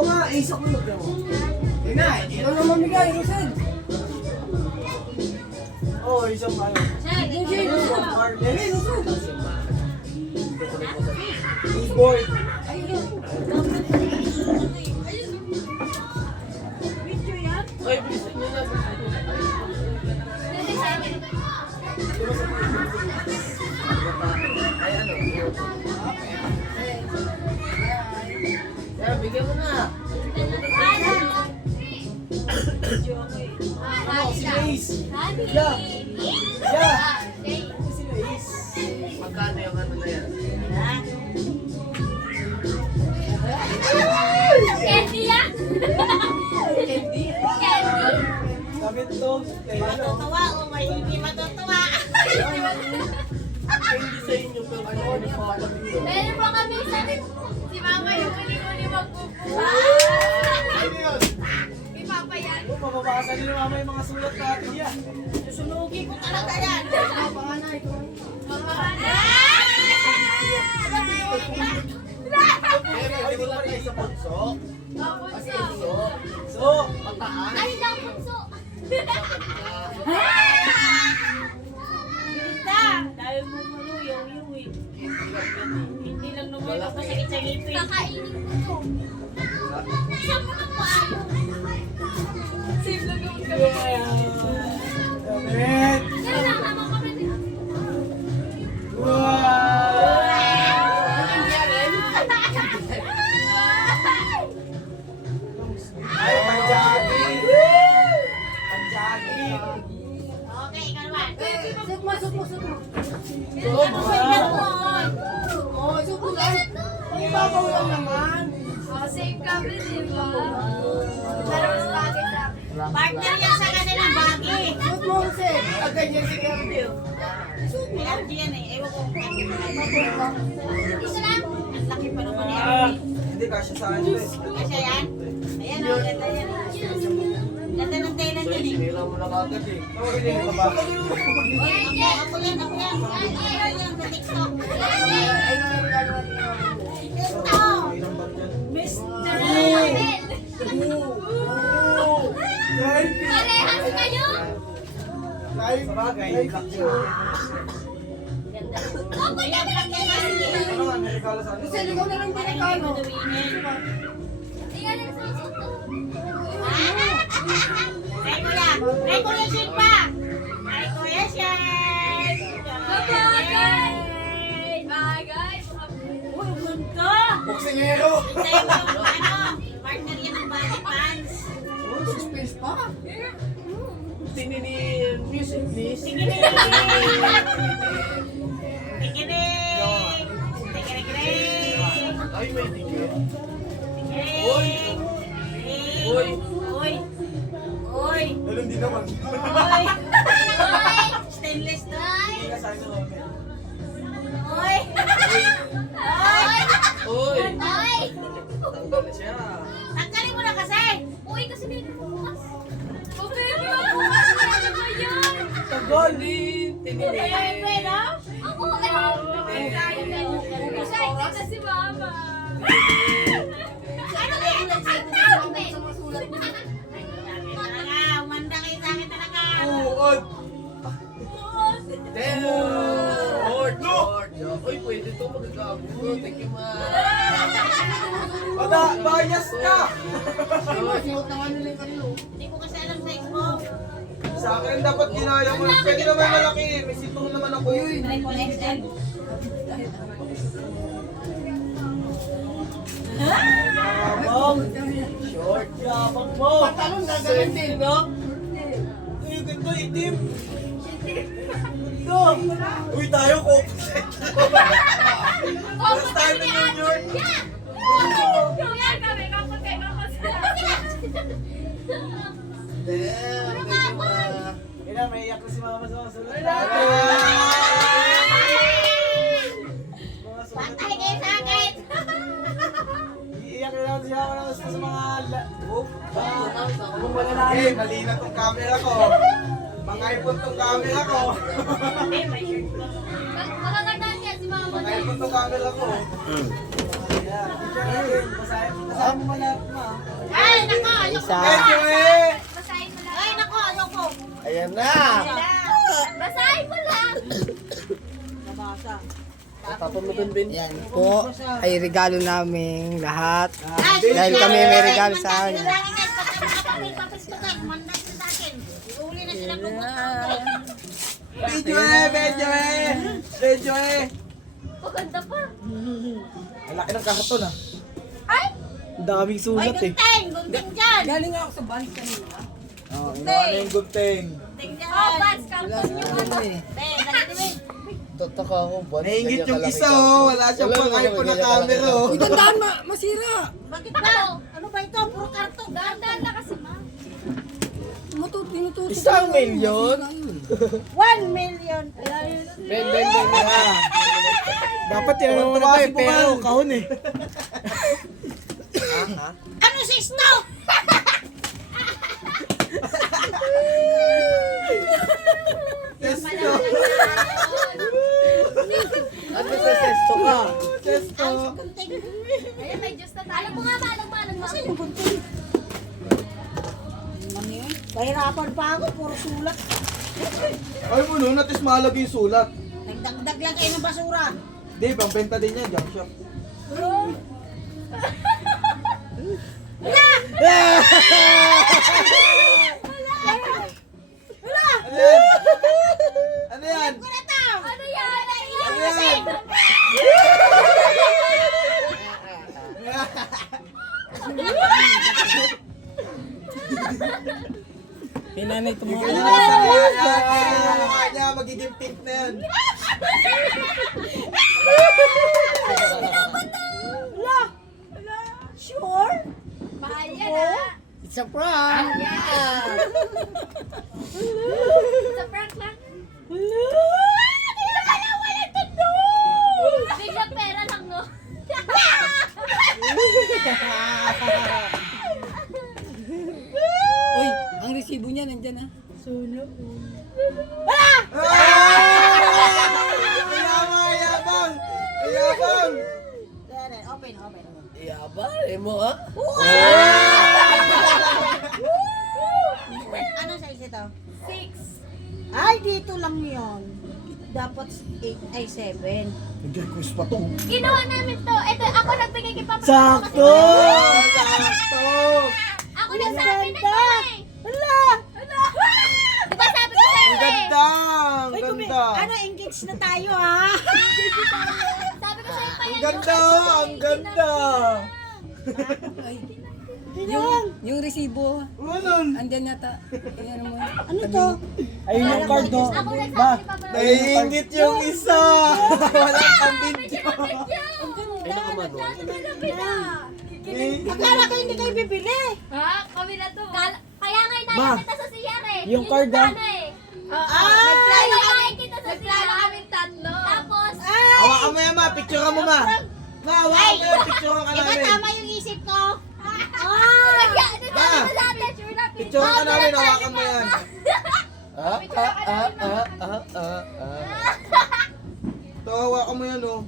Ikaw nga, isa ko yun. Yun na, ikaw na mamigay, Rosel. Oo, isang ano. Hindi, Rosel. Boy. Ay, bilisan nyo na. Ay, ano? Kaya, bigyan mo na. Ano, si Ace. Yeah. Yeah. Si Ace. Magkano yung ano na yan? Candy yan? Candy. Gamit to. Kaya ano. Matutuwa o may hindi matutuwa. Candy sa inyo, pero ano ko pa alam nyo. Meron po kami si Mama yung uli-uli magpupuha. Ano yun? Kay Papa yan. Mababasa nila mama yung mga sulat natin yan. Susunugi ko talaga yan. Panganay ko. Ay, di ba rin sa punso? Kasi ito, So, mataas. Ay, lang punso. Kita, dahil mo maluyaw yung eh. Hindi lang naman ako masakit sa ngipin. Kakainin ko to. Saan mo nang maayo? Save lang naman kami. Gamit. Yan lang, ano kami din. Wow! Ay, panjagi! Panjagi! Okay, ikaw naman. Suk mo! Ano ba yan mo? Oh, suk mo lang! Ibabaw lang naman! Save kami, di ba? Pero mas bagay sa akin. Partner yan sa kanilang bagay. Suk mo, Sek! Ganyan si Gabriel. May RG yan eh. Ewan ko. Isa lang. Ang laki pa naman ni RG. Hindi, kasya sa akin ito eh. Kasi yan. Ayan o, ganda yan. Ganda ng tela niyan eh. Sinira mo na kagad eh. Hindi ka ba? Oy, ako yan, ako yan. Ako yan sa TikTok. Ito. Mr. Abel. Parehas kayo. Kahit sa bagay, Ako yan lang yan. ano nga, may regalo sa akin. Kasi ikaw na lang Parang Ayan ang susunod. Ay, kuya. Ay, kuya Shilpa. Ay, kuya Shil. Bagay. Bagay. Uy, ang ganda. Boksingero! Tayo yung ano, partner yan ng body pants. Oh, suspense pa! Tinini music, please. Tinginin. Tinginin. Tinginin. Ay, may tingin. Uy. Uy. Uy. Uy. Alam din naman. Uy. Uy. Stainless to. Hindi ka sa akin naman. Uy. Uy. Uy. Uy. Tanggal na siya. Tanggalin mo na kasi. Uy, kasi may bukas. Okay, may bukas. Ano ba yan? Tagalin. Tinini. Ako, excited na si Mama. Ano ba yan? Umanda kayo sa akin talaga. Uod! Damn. Lord, Lord. Uy, pwede to magagago. Thank you, ma. Bata, bias ka! Hindi ko kasi alam size mo. Sa akin dapat ginaya mo. Pwede naman malaki. May sitong naman ako yun. Triple XL. Yabang! Short yabang mo! Patalong gagawin no? Ay, ganda itim! Ito! Uy, tayo ko! First time in New York! Kuya, kami kapag kayo Damn, thank you, ma. Ina, may iyak na si mama sa mga sulat. Mga sulat. Patay kayo sa akin. Iiyak na lang siya ako ng gusto sa mga... Oh, Kung eh, mali na tong camera ko. Mga ipon tong camera ko. Eh, may shirt ko. Makakandaan niya si Mama. Mga ipon tong camera ko. Ayan, basahin mo. Ay, nako, ayoko. Isa. Medyo eh. Basahin mo lang. Ay, nako, ayoko. Ayan na. Basahin mo lang. Tapon mo dun, Ben. Yan po ay regalo namin lahat. Ay, Dahil kami may regalo sa akin. Papis ko kayo. Mandan nyo sa akin. Uli na sila pupunta. Medyo eh. Medyo eh. Medyo eh. Paganda pa. Ang laki ng karton ah. Ay! Ang daming Ay, sulat eh. gunting dyan. Galing ako sa band kanina. Oh, inawa na yung gupting. Gunting dyan. Oh, Bats, karton yung ano. Be, nagtiwin. Tataka ako. Naingit yung isa oh. Wala siyang pang-iPhone na camera oh. Tandaan masira. Bakit ba? Ano ba ito? Puro karton. Ganda na kasi, ma. Tinututo. 1 million? 1 million. Ben. Dapat tinanong mo na tayo, pero kahon eh. Ano si Snow? Testo. Ano sa sesto ka? Testo. Gunting. Ayun, may Diyos na tayo. Alam mo nga ba? Alam mo. Saan yung gunting? Kahirapan pa ako. Puro sulat. Ay mo no, natis malagay yung sulat. Nagdagdag lang kayo ng basura. Di, pang benta din yan, junk shop. Ano yan? Ano yan? Ano yan? Ano yan? Hinanay Ano tumulong. na sa kanya? Kanya, magiging pink na yan. Sure? Mahal yan ah. It's a prank. Sa prank lang. Biglang pera lang, no? Uy, ang resibo niya nandyan ah. Ayabang! Ayabang! Open. Iyaba, mo ha? Ano size ito? 6. Ay, dito lang yun. Dapat 8 ay 7. Nag-request pa to. Ginawa namin to. Ito, ako nagbigay kay Papa. Sakto! Sakto! Ako nagsabi na ito eh. Hala! Di ba sabi ko sa'yo Ang eh? ganda! Ang Ay, ganda! ano, engaged na tayo ha? Sabi ko sa'yo pa Ang yan. ganda! Ang ganda! Ay, Yan. yung resibo, Ano? andyan yata. Ayan mo. Ano to? Ayun yung card do. Ako nagsabi Ba? kay Papa. Naiingit yung isa! Wala kang video! Ay, nakamano. Akala ko hindi kayo bibili. Ha? Kami na to. Kaya nga Ma, inayang kita sa CR eh. yung card, ah. ano eh. Nagplano Nagplano kita sa CR. kami tatlo. Tapos, Hawakan mo yan ma! Picturean mo ma! Ma, hawakan mo yan! Picturean ka Iba namin! tama yung isip ko. Picturean ka namin! Hawakan mo yan! Ah. Ito, hawakan mo yan oh!